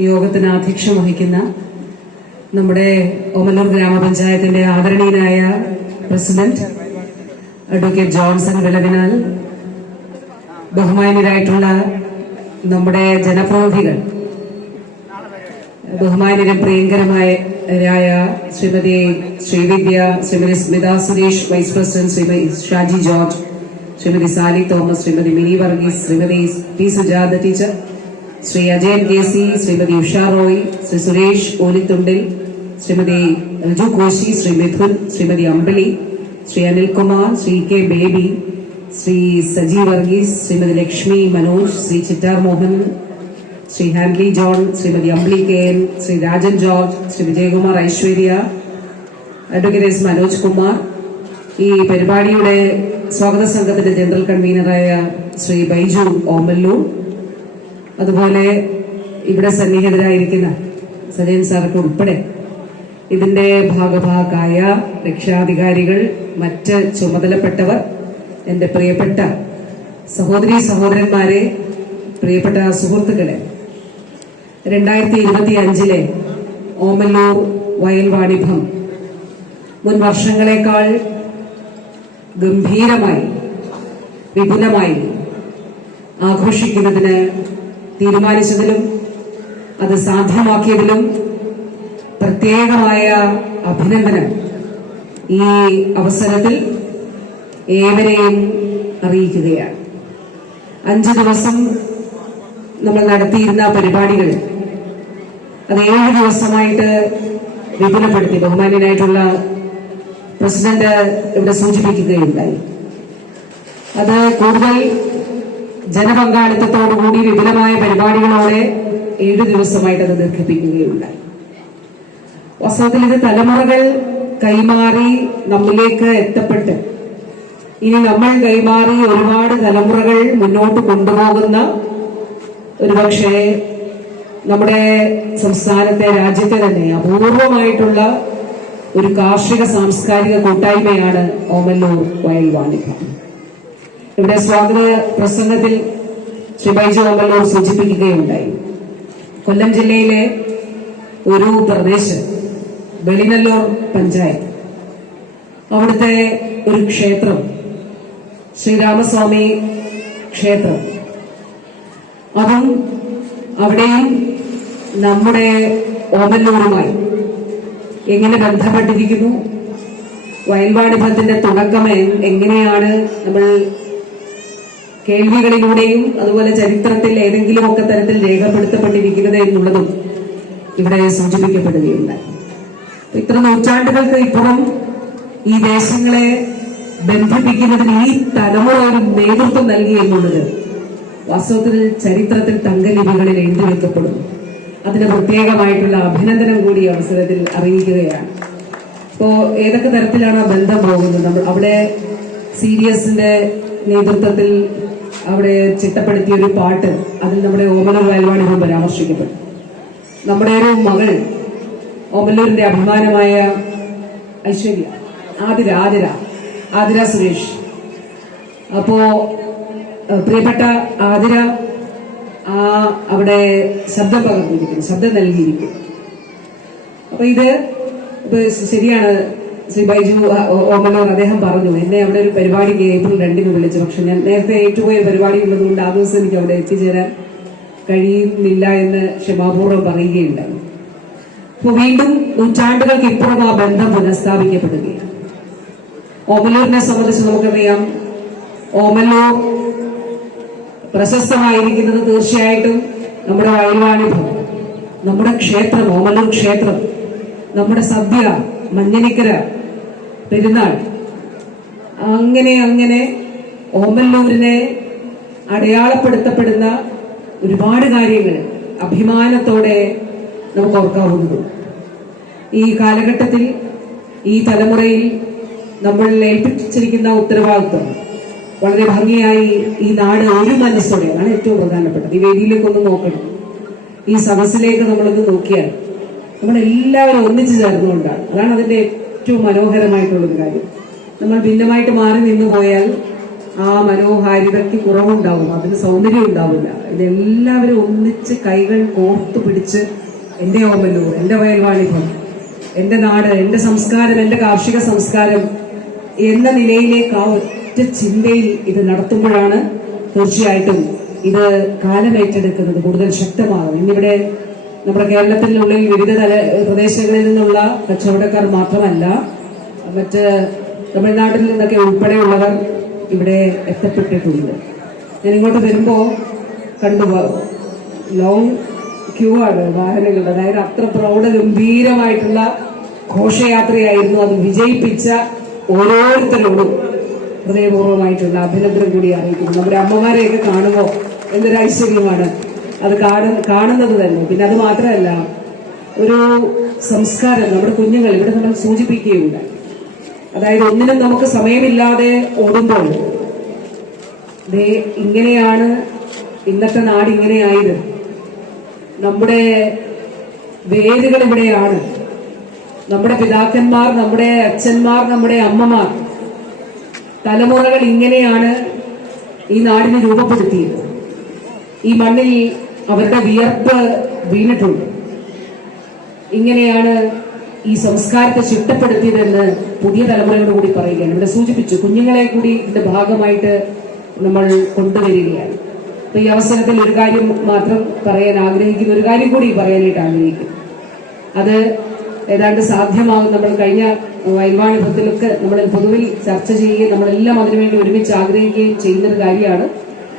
യോഗത്തിന് ആധ്യക്ഷം വഹിക്കുന്ന നമ്മുടെ ഓമല്ലൂർ ഗ്രാമപഞ്ചായത്തിന്റെ ആദരണീയനായ പ്രസിഡന്റ് അഡ്വക്കേറ്റ് ജോൺസൺ വിളവിനാൽ ബഹുമാന്യരായിട്ടുള്ള നമ്മുടെ ജനപ്രതിനിധികൾ ബഹുമാന്യരും പ്രിയങ്കരമായ Shrimati Srividya Shrimati Smitha Suresh vice president Shrimati Shaji George Shrimati Sally Thomas Shrimati Mini Varghese Shrimati P Sujatha teacher Shri Ajayan K C Shrimati Usha Roy Shri Suresh Olithundil Shrimati Raju Koshy Shri Mithun Shrimati Ambili Shri Anilkumar Shri K Baby Shri Saji Varghese Shrimati Lakshmi Manoj Shri Chittar Mohan Shri Hanley John Shrimati Ambili K N Shri Rajan George Shri Vijayakumar Aishwarya advocate S Manoj Kumar ഈ പരിപാടിയുടെ സ്വാഗത സംഘത്തിന്റെ general കൺവീനറായ ശ്രീ ബൈജു ഓമല്ലൂർ അതുപോലെ ഇവിടെ സന്നിഹിതരായിരിക്കുന്ന സജയൻ സാർക്ക് ഉൾപ്പെടെ ഇതിന്റെ ഭാഗഭാഗായ രക്ഷാധികാരികൾ മറ്റ് ചുമതലപ്പെട്ടവർ എന്റെ പ്രിയപ്പെട്ട സഹോദരി സഹോദരന്മാരെ പ്രിയപ്പെട്ട സുഹൃത്തുക്കളെ രണ്ടായിരത്തി ഇരുപത്തി അഞ്ചിലെ ഓമല്ലൂർ വയൽ വാണിഭം മുൻ വർഷങ്ങളെക്കാൾ ഗംഭീരമായി വിപുലമായി ആഘോഷിക്കുന്നതിന് തീരുമാനിച്ചതിലും അത് സാധ്യമാക്കിയതിലും പ്രത്യേകമായ അഭിനന്ദനം. ഈ അവസരത്തിൽ ഏവരെയും അറിയിക്കുകയാണ്. അഞ്ചു ദിവസം നമ്മൾ നടത്തിയിരുന്ന പരിപാടികൾ അത് ഏഴ് ദിവസമായിട്ട് വിപുലപ്പെടുത്തി ബഹുമാന്യനായിട്ടുള്ള പ്രസിഡന്റ് ഇവിടെ സൂചിപ്പിക്കുകയുണ്ടായി. അത് കൂടുതൽ ജനപങ്കാളിത്തത്തോടുകൂടി വിപുലമായ പരിപാടികളോടെ ഏഴു ദിവസമായിട്ട് അത് ദീർഘിപ്പിക്കുകയുണ്ടായി. വാസ്തവത്തിൽ ഇത് തലമുറകൾ കൈമാറി നമ്മിലേക്ക് എത്തപ്പെട്ട് ഇനി നമ്മൾ കൈമാറി ഒരുപാട് തലമുറകൾ മുന്നോട്ട് കൊണ്ടുപോകുന്ന ഒരുപക്ഷെ നമ്മുടെ സംസ്ഥാനത്തെ രാജ്യത്തെ തന്നെ അപൂർവമായിട്ടുള്ള ഒരു കാർഷിക സാംസ്കാരിക കൂട്ടായ്മയാണ് ഓമല്ലൂർ വയൽ വാണിഭം ഇവിടെ സ്വാതന്ത്ര്യ പ്രസംഗത്തിൽ ശ്രീ ബൈജു ഓമല്ലൂർ സൂചിപ്പിക്കുകയുണ്ടായി. കൊല്ലം ജില്ലയിലെ ഒരു പ്രദേശം വെളിനല്ലൂർ പഞ്ചായത്ത്. അവിടുത്തെ ഒരു ക്ഷേത്രം ശ്രീരാമസ്വാമി ക്ഷേത്രം. അതും അവിടെയും നമ്മുടെ ഓമല്ലൂരുമായി എങ്ങനെ ബന്ധപ്പെട്ടിരിക്കുന്നു വയൽവാണിഭത്തിന്റെ തുടക്കം എ- എങ്ങനെയാണ് നമ്മൾ കേൾവികളിലൂടെയും അതുപോലെ ചരിത്രത്തിൽ ഏതെങ്കിലും ഒക്കെ തരത്തിൽ രേഖപ്പെടുത്തപ്പെട്ടിരിക്കുന്നത് എന്നുള്ളതും ഇവിടെ സൂചിപ്പിക്കപ്പെടുകയുണ്ടായി. ഇത്ര നൂറ്റാണ്ടുകൾക്ക് ഇപ്പുറം ഈ ദേശങ്ങളെ ബന്ധിപ്പിക്കുന്നതിന് ഈ തലമുറ ഒരു നേതൃത്വം നൽകി എന്നുള്ളത് വാസ്തവത്തിൽ ചരിത്രത്തിൽ തങ്കലിപികളിൽ എഴുതി വെക്കപ്പെടും അതിന് പ്രത്യേകമായിട്ടുള്ള അഭിനന്ദനം കൂടി അവസരത്തിൽ അറിയിക്കുകയാണ്. ഇപ്പോ ഏതൊക്കെ തരത്തിലാണ് ആ ബന്ധം പോകുന്നത്? അവിടെ എസിന്റെ നേതൃത്വത്തിൽ അവിടെ ചിട്ടപ്പെടുത്തിയ ഒരു പാട്ട് അതിൽ നമ്മുടെ ഓമനൂർ വയൽവാണിഭം പരാമർശിക്കപ്പെട്ടു. നമ്മുടെ ഒരു മകൾ ഓമല്ലൂരിന്റെ അഭിമാനമായ ഐശ്വര്യ ആതിര ആതിര ആതിര സുരേഷ്. അപ്പോ പ്രിയപ്പെട്ട ആതിര ആ അവിടെ ശബ്ദം പകർന്നിരിക്കുന്നു ശബ്ദം നൽകിയിരിക്കുന്നു. അപ്പൊ ഇത് ശരിയാണ് ശ്രീ ബൈജു ഓമനോർ അദ്ദേഹം പറഞ്ഞു എന്നെ അവിടെ ഒരു പരിപാടിക്ക് ഏപ്രിൽ രണ്ടിന് വിളിച്ചു. പക്ഷെ ഞാൻ നേരത്തെ ഏറ്റുപോയ പരിപാടി ഉള്ളതുകൊണ്ട് ആ ദിവസം എനിക്ക് അവിടെ എത്തിച്ചേരാൻ കഴിയുന്നില്ല എന്ന് ക്ഷമാപൂർവം പറയുകയുണ്ടായി. അപ്പൊ വീണ്ടും നൂറ്റാണ്ടുകൾക്ക് ഇപ്പുറം ആ ബന്ധം പുനഃസ്ഥാപിക്കപ്പെടുകയാണ്. ഓമലൂരിനെ സംബന്ധിച്ച് നമുക്കറിയാം ഓമലൂർ പ്രശസ്തമായിരിക്കുന്നത് തീർച്ചയായിട്ടും നമ്മുടെ വയൽവാണിഭം നമ്മുടെ ക്ഷേത്രം ഓമലൂർ ക്ഷേത്രം നമ്മുടെ സദ്യ മഞ്ഞനിക്കര പെരുന്നാൾ. അങ്ങനെ അങ്ങനെ ഓമല്ലൂരിനെ അടയാളപ്പെടുത്തപ്പെടുന്ന ഒരുപാട് കാര്യങ്ങൾ അഭിമാനത്തോടെ നമുക്ക് ഓർക്കാവുന്നു ഈ കാലഘട്ടത്തിൽ ഈ തലമുറയിൽ നമ്മൾ ഏൽപ്പിച്ചിരിക്കുന്ന ഉത്തരവാദിത്വം വളരെ ഭംഗിയായി ഈ നാട് ഒരു മനസ്സോടെ അതാണ് ഏറ്റവും പ്രധാനപ്പെട്ടത്. ഈ വേദിയിലേക്ക് ഒന്ന് നോക്കണം. ഈ സദസ്സിലേക്ക് നമ്മളൊന്ന് നോക്കിയാൽ നമ്മളെല്ലാവരും ഒന്നിച്ചു ചേർന്നുകൊണ്ടാണ്. അതാണ് അതിന്റെ ഏറ്റവും മനോഹരമായിട്ടുള്ളൊരു കാര്യം. നമ്മൾ ഭിന്നമായിട്ട് മാറി നിന്നു പോയാൽ ആ മനോഹാരിതയ്ക്ക് കുറവുണ്ടാവും അതിന് സൗന്ദര്യം ഉണ്ടാവില്ല. ഇതെല്ലാവരും ഒന്നിച്ച് കൈകൾ കോർത്തു പിടിച്ച് എന്റെ ഓമല്ലൂർ എന്റെ വയൽവാണിഭം എന്റെ നാട് എന്റെ സംസ്കാരം എന്റെ കാർഷിക സംസ്കാരം എന്ന നിലയിലേക്ക് ആ ഒറ്റ ചിന്തയിൽ ഇത് നടത്തുമ്പോഴാണ് തീർച്ചയായിട്ടും ഇത് കാലമേറ്റെടുക്കുന്നത് കൂടുതൽ ശക്തമാകും. ഇന്നിവിടെ നമ്മുടെ കേരളത്തിനുള്ളിൽ വിവിധ തല പ്രദേശങ്ങളിൽ നിന്നുള്ള കച്ചവടക്കാർ മാത്രമല്ല മറ്റ് തമിഴ്നാട്ടിൽ നിന്നൊക്കെ ഉൾപ്പെടെയുള്ളവർ ഇവിടെ എത്തപ്പെട്ടിട്ടുണ്ട്. ഞാൻ ഇങ്ങോട്ട് വരുമ്പോൾ കണ്ടു ലോങ് ക്യൂ ആണ് വാഹനങ്ങളുടെ. അതായത് അത്ര പ്രൗഢ ഗംഭീരമായിട്ടുള്ള ഘോഷയാത്രയായിരുന്നു അത് വിജയിപ്പിച്ച ഓരോരുത്തരോടും ഹൃദയപൂർവമായിട്ടുള്ള അഭിനന്ദനം കൂടി അറിയിക്കുന്നു. നമ്മുടെ അമ്മമാരെയൊക്കെ കാണുമോ? എന്തൊരു ഐശ്വര്യമാണ്. അത് കാണു കാണുന്നത് തന്നെ. പിന്നെ അത് മാത്രമല്ല ഒരു സംസ്കാരം നമ്മുടെ കുഞ്ഞുങ്ങൾ ഇവിടെ നമ്മൾ സൂചിപ്പിക്കുകയുണ്ട്. അതായത് ഒന്നിനും നമുക്ക് സമയമില്ലാതെ ഓടുമ്പോൾ ദേ ഇങ്ങനെയാണ് ഇന്നത്തെ നാട് ഇങ്ങനെയായത്. നമ്മുടെ വേരുകൾ ഇവിടെയാണ്. നമ്മുടെ പിതാക്കന്മാർ നമ്മുടെ അച്ഛന്മാർ നമ്മുടെ അമ്മമാർ തലമുറകൾ ഇങ്ങനെയാണ് ഈ നാടിനെ രൂപപ്പെടുത്തിയത്. ഈ മണ്ണിൽ അവരുടെ വിയർപ്പ് വീണിട്ടുണ്ട്. ഇങ്ങനെയാണ് ഈ സംസ്കാരത്തെ ചിട്ടപ്പെടുത്തിയതെന്ന് പുതിയ തലമുറയോട് കൂടി പറയുകയാണ്. ഇവിടെ സൂചിപ്പിച്ചു കുഞ്ഞുങ്ങളെ കൂടി ഇതിന്റെ ഭാഗമായിട്ട് നമ്മൾ കൊണ്ടുവരികയാണ്. അപ്പൊ ഈ അവസരത്തിൽ ഒരു കാര്യം മാത്രം പറയാൻ ആഗ്രഹിക്കുന്ന ഒരു കാര്യം കൂടി പറയാനായിട്ട് ആഗ്രഹിക്കുന്നു അത് ഏതാണ്ട് സാധ്യമാകും നമ്മൾ കഴിഞ്ഞ വൈവാണിഭത്തിലൊക്കെ നമ്മൾ പൊതുവിൽ ചർച്ച ചെയ്യുകയും നമ്മളെല്ലാം അതിനുവേണ്ടി ഒരുമിച്ച് ആഗ്രഹിക്കുകയും ചെയ്യുന്ന ഒരു കാര്യമാണ്.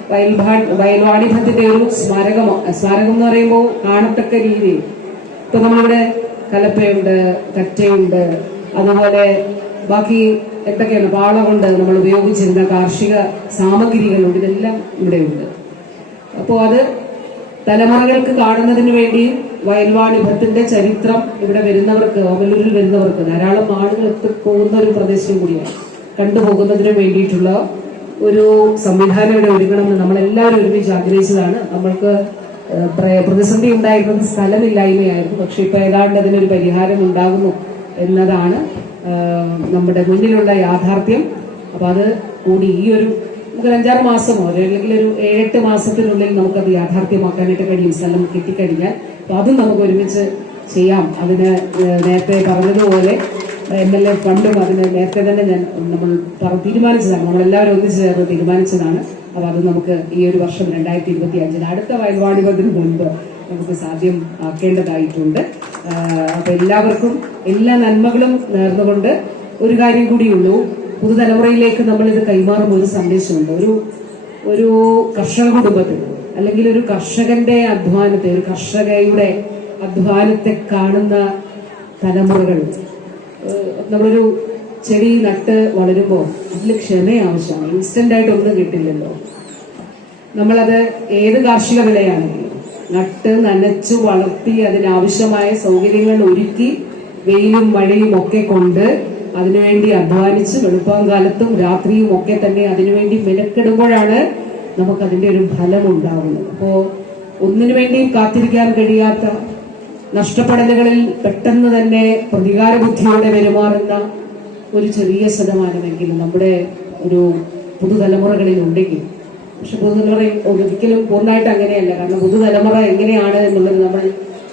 വയൽഭാ വയൽവാണിഭത്തിന്റെ ഒരു സ്മാരകം സ്മാരകം എന്ന് പറയുമ്പോൾ കാണത്തക്ക രീതിയിൽ. ഇപ്പൊ നമ്മളിവിടെ കലപ്പയുണ്ട് കറ്റയുണ്ട് അതുപോലെ ബാക്കി എന്തൊക്കെയാണ് പാള കൊണ്ട് നമ്മൾ ഉപയോഗിച്ചിരുന്ന കാർഷിക സാമഗ്രികളുണ്ട്. ഇതെല്ലാം ഇവിടെയുണ്ട്. അപ്പോൾ അത് തലമുറകൾക്ക് കാണുന്നതിന് വേണ്ടി വയൽവാണിഭത്തിന്റെ ചരിത്രം ഇവിടെ വരുന്നവർക്ക് ഓമലൂരിൽ വരുന്നവർക്ക് ധാരാളം ആളുകൾ എത്തിപ്പോകുന്ന ഒരു പ്രദേശം കൂടിയാണ്. കണ്ടുപോകുന്നതിന് വേണ്ടിയിട്ടുള്ള ഒരു സംവിധാനം ഇവിടെ ഒരുക്കണമെന്ന് നമ്മളെല്ലാവരും ഒരുമിച്ച് ആഗ്രഹിച്ചതാണ്. നമ്മൾക്ക് പ്രതിസന്ധി ഉണ്ടായിരുന്നത് സ്ഥലമില്ലായ്മയായിരുന്നു. പക്ഷെ ഇപ്പൊ ഏതാണ്ട് അതിനൊരു പരിഹാരം ഉണ്ടാകുന്നു എന്നതാണ് നമ്മുടെ മുന്നിലുള്ള യാഥാർത്ഥ്യം. അപ്പൊ അത് കൂടി ഈ ഒരു നമുക്ക് അഞ്ചാറ് മാസമോ അല്ലെങ്കിൽ ഒരു ഏഴെട്ട് മാസത്തിനുള്ളിൽ നമുക്കത് യാഥാർത്ഥ്യമാക്കാനായിട്ട് കഴിയും സ്ഥലം കിട്ടിക്കഴിഞ്ഞാൽ. അപ്പൊ അതും നമുക്ക് ഒരുമിച്ച് ചെയ്യാം. അതിന് നേരത്തെ പറഞ്ഞതുപോലെ എം എൽ എ ഫണ്ടും അതിന് നേരത്തെ തന്നെ ഞാൻ നമ്മൾ തീരുമാനിച്ചതാണ്. നമ്മളെല്ലാവരും ഒന്നിച്ച് ചേർന്ന് തീരുമാനിച്ചതാണ്. അപ്പൊ അത് നമുക്ക് ഈ ഒരു വർഷം രണ്ടായിരത്തി ഇരുപത്തി അഞ്ചിന് അടുത്ത വയൽവാണിപത്തിന് മുൻപ് നമുക്ക് സാധ്യം ആക്കേണ്ടതായിട്ടുണ്ട് അപ്പോൾ അപ്പൊ എല്ലാവർക്കും എല്ലാ നന്മകളും നേർന്നുകൊണ്ട് ഒരു കാര്യം കൂടിയുള്ളൂ. പുതുതലമുറയിലേക്ക് നമ്മൾ ഇത് കൈമാറുമ്പോൾ ഒരു സന്ദേശമുണ്ട്. ഒരു ഒരു കർഷക കുടുംബത്തിൽ അല്ലെങ്കിൽ ഒരു കർഷകന്റെ അധ്വാനത്തെ ഒരു കർഷകയുടെ അധ്വാനത്തെ കാണുന്ന തലമുറകൾ നമ്മളൊരു ചെടി നട്ട് വളരുമ്പോൾ അതിൽ ക്ഷമ ആവശ്യമാണ്. ഇൻസ്റ്റന്റ് ആയിട്ട് ഒന്നും കിട്ടില്ലല്ലോ. നമ്മളത് ഏത് കാർഷിക വിളയാണെങ്കിലും നട്ട് നനച്ച് വളർത്തി അതിനാവശ്യമായ സൗകര്യങ്ങൾ ഒരുക്കി വെയിലും മഴയും ഒക്കെ കൊണ്ട് അതിനുവേണ്ടി അധ്വാനിച്ച് വെളുപ്പം കാലത്തും രാത്രിയും ഒക്കെ തന്നെ അതിനുവേണ്ടി മെനക്കെടുമ്പോഴാണ് നമുക്കതിന്റെ ഒരു ഫലം ഉണ്ടാവുന്നത്. അപ്പോൾ ഒന്നിനു വേണ്ടിയും കാത്തിരിക്കാൻ കഴിയാത്ത നഷ്ടപ്പെടലുകളിൽ പെട്ടെന്ന് തന്നെ പ്രതികാര ബുദ്ധിയോടെ പെരുമാറുന്ന ഒരു ചെറിയ ശതമാനമെങ്കിലും നമ്മുടെ ഒരു പുതുതലമുറകളിൽ ഉണ്ടെങ്കിൽ പക്ഷെ പുതുതലമുറ ഒരിക്കലും പൂർണമായിട്ട് അങ്ങനെയല്ല. കാരണം പുതുതലമുറ എങ്ങനെയാണ് എന്നുള്ളത് നമ്മൾ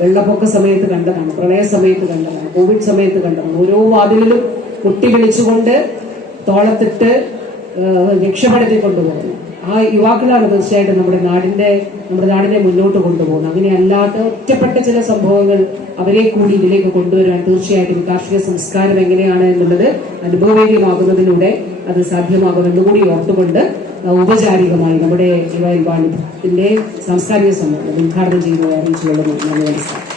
വെള്ളപ്പൊക്ക സമയത്ത് കണ്ടതാണ് പ്രളയ സമയത്ത് കണ്ടതാണ് കോവിഡ് സമയത്ത് കണ്ടതാണ്. ഓരോ വാതിലിലും കുട്ടി വിളിച്ചുകൊണ്ട് തോളത്തിട്ട് രക്ഷപ്പെടുത്തി കൊണ്ടുപോകുന്നു ആ യുവാക്കളാണ് തീർച്ചയായിട്ടും നമ്മുടെ നാടിന്റെ നമ്മുടെ നാടിനെ മുന്നോട്ട് കൊണ്ടുപോകുന്നത്. അങ്ങനെയല്ലാത്ത ഒറ്റപ്പെട്ട ചില സംഭവങ്ങൾ അവരെ കൂടി ഇതിലേക്ക് കൊണ്ടുവരാൻ തീർച്ചയായിട്ടും കാർഷിക സംസ്കാരം എങ്ങനെയാണ് എന്നുള്ളത് അനുഭവവേദ്യമാകുന്നതിലൂടെ അത് സാധ്യമാകുമെന്ന് കൂടി ഓർത്തുകൊണ്ട് ഔപചാരികമായി നമ്മുടെ യുവ വാണിഭത്തിന്റെ സാംസ്കാരിക സമ്മേളനം ഉദ്ഘാടനം ചെയ്യുന്നതായി അറിയിച്ചുകൊള്ളുന്നു നന്ദി